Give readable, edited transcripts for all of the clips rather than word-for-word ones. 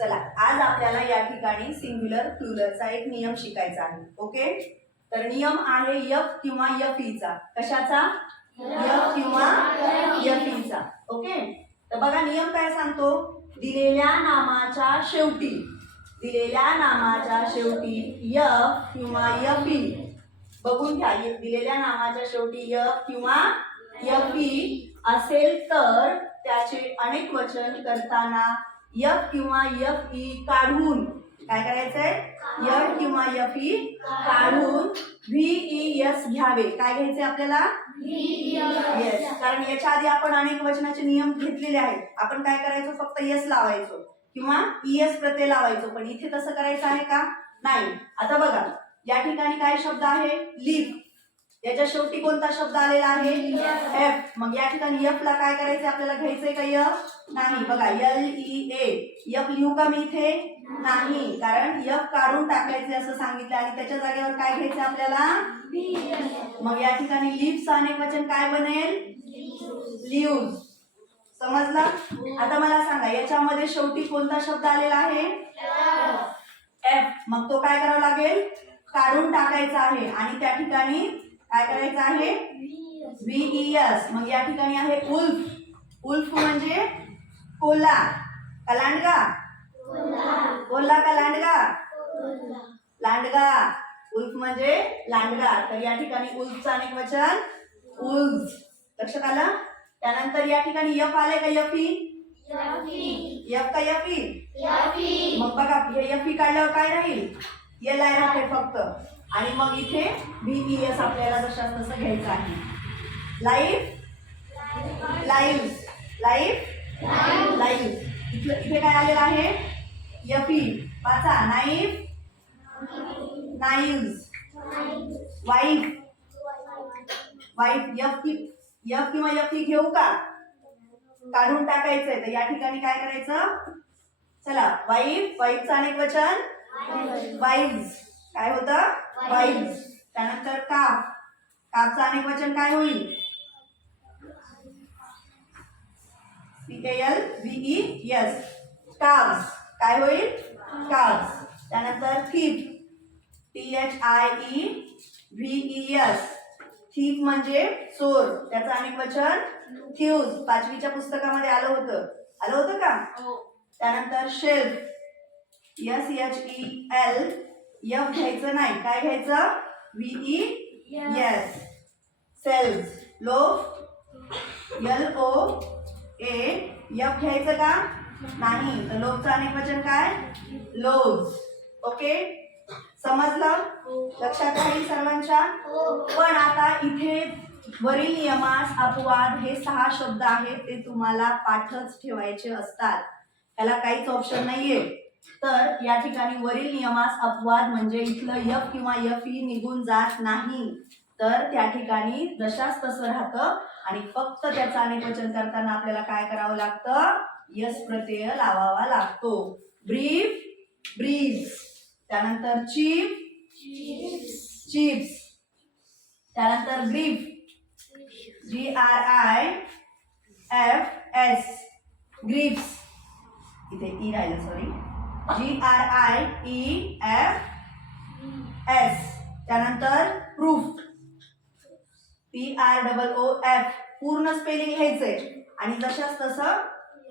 चला आज आपल्याला या ठिकाणी सिंग्युलर प्लुरलचा एक नियम शिकायचा आहे. ओके, तर नियम आहे एफ किंवा एफ चा. कशाचा? एफ किंवा एफ चा. ओके, तर बघा नियम काय सांगतो. दिलेल्या नामाच्या शेवटी एफ किंवा एफ बघून घ्या. दिलेल्या नामाच्या शेवटी एफ किंवा एफ असेल तर त्याचे अनेक वचन करताना एफ किंवा एफ काढून काय करायचंय. एफ किंवा एफ काढून VES घ्यावे. काय घ्यायचे आपल्याला? येस. कारण याच्या आधी आपण अनेक वचनाचे नियम घेतलेले आहेत. आपण काय करायचो, फक्त यस लावायचो किंवा ES प्रत्यय लावायचो. पण इथे तसं करायचं आहे का? नाही. आता बघा या ठिकाणी काय शब्द आहे? लिव्ह. याच्या शेवटी कोणता शब्द आलेला आहे? एफ. मग या ठिकाणी एफ ला काय करायचंय आपल्याला? घ्यायचंय का एफ? नाही. बघा LEA एफ लिहू का मी इथे? नाही, कारण एफ काढून टाकायचे असं सांगितलं आणि त्याच्या जागेवर काय घ्यायचं आपल्याला? मग या ठिकाणी लिव्हचं अनेक वचन काय बनेल? लिव्ह. समजलं? आता मला सांगा याच्यामध्ये शेवटी कोणता शब्द आलेला आहे? एफ. मग तो काय करावा लागेल? काढून टाकायचा आहे आणि त्या ठिकाणी काय करायचं आहे? VES. मग या ठिकाणी आहे उल्फ. उल्फ म्हणजे कोल्हा का लांडगा? कोल्हा का लांडगा? लांडगा. उल्फ म्हणजे लांडगा. तर या ठिकाणी उल्फचं अनेक वचन उल्फ. लक्षात आलं? त्यानंतर या ठिकाणी एफ आले का? यफी. एफ का यफी? मग बघा हे यफी काढल्यावर काय राहील? एल आय राहते फक्त. आणि मग इथे VES आपल्याला जशास तसं घ्यायचं आहे. लाईव्ह. इथे काय आलेलं आहे? यफी. वाचा. नाईव्ह. वाईफ. एफ किंवा यफी घेऊ का? काढून टाकायचंय. तर या ठिकाणी काय करायचं? चला वाईफचं अनेक वचन वाईव्स. काय होतं? वाईव्स. त्यानंतर काफचं अनेक वचन काय होईल? CALVES. काव्स. काय होईल? काव्स. त्यानंतर थीफ. THIEVES. थीफ म्हणजे चोर. त्याचं अनेक वचन थ्यूज. 5वीच्या पुस्तकामध्ये आलं होतं का? त्यानंतर शेल्फ. SHEL. एफ घ्यायचं नाही. काय घ्यायचं? VES. सेल्स. लोफ. LOA. एफ घ्यायचं का? नाही. तर लोफचं अनेक वचन काय? लोव्स. ओके, समजलं? लक्षात राहील सर्वांच्या? पण आता इथे वरील नियमास अपवाद हे 6 शब्द आहेत. ते तुम्हाला पाठच ठेवायचे असतात. त्याला काहीच ऑप्शन नाहीये. तर या ठिकाणी वरील नियमास अपवाद म्हणजे इथलं एफ किंवा एफ निघून जात नाही. तर त्या ठिकाणी जशास तसं राहतं आणि फक्त त्याचं अनेक वचन करताना आपल्याला काय करावं लागतं? यस प्रत्यय लावावा लागतो. ब्रीफ्स. त्यानंतर चिप्स. त्यानंतर ग्रीफ. GRIFS. ग्रीफ्स. इथे ई राहिलं, सॉरी. GRIEFS. त्यानंतर प्रूफ. PROOF. पूर्ण स्पेलिंग लिहायचंय आणि जशास तसं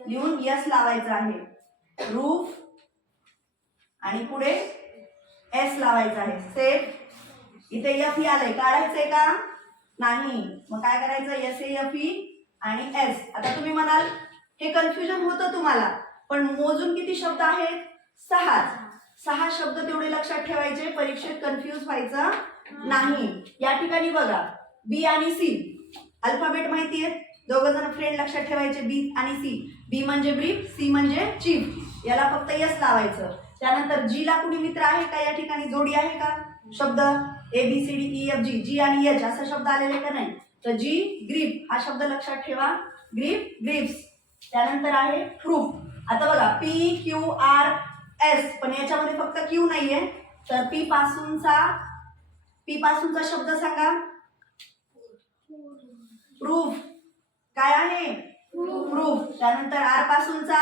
लिहून यस लावायचं आहे. रूफ आणि पुढे एस लावायचं आहे. सेफ. इथे एफ आलंय. काढायचंय का? नाही. मग काय करायचं? SAF आणि एस. आता तुम्ही म्हणाल हे कन्फ्युजन होतं तुम्हाला, पण मोजून किती शब्द आहेत? 6 शब्द तेवढे लक्षात ठेवायचे. परीक्षेत कन्फ्यूज व्हायचं नाही. या ठिकाणी बघा बी आणि सी अल्फाबेट माहिती आहे. दोघं जण फ्रेंड लक्षात ठेवायचे. बी आणि सी. बी म्हणजे ब्रीफ, सी म्हणजे चीफ. याला फक्त यस लावायचं. त्यानंतर जी ला कुणी मित्र आहे का? या ठिकाणी जोडी आहे का? शब्द ABCDEFG. जी आणि एच असा शब्द आलेले का नाही? तर जी ग्रीफ हा शब्द लक्षात ठेवा. ग्रीफ्स. त्यानंतर आहे प्रूफ. आता बघा PQRS. पण याच्यामध्ये फक्त क्यू नाहीये. तर पी पासूनचा शब्द सांगा. प्रूफ. काय आहे? प्रूफ. त्यानंतर आर पासूनचा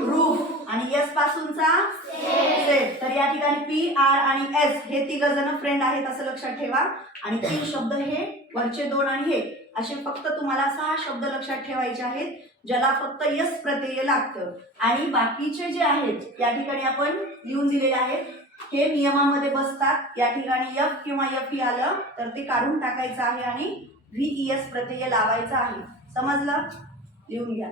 रूफ आणि एस पासून वस्तूंचा सेट. तर या ठिकाणी पी, आर आणि एस हे तिघ जण फ्रेंड आहेत असं लक्षात ठेवा. आणि 3 शब्द हे वरचे 2 आणि हे असे फक्त तुम्हाला 6 शब्द लक्षात ठेवायचे आहेत ज्याला फक्त यस प्रत्यय लागतं. आणि बाकीचे जे आहेत या ठिकाणी आपण लिहून दिलेले आहेत हे नियमामध्ये बसतात. या ठिकाणी एफ किंवा एफ ई आलं तर ते काढून टाकायचं आहे आणि व्हीईएस प्रत्यय लावायचा आहे. समजलं? लिहून घ्या.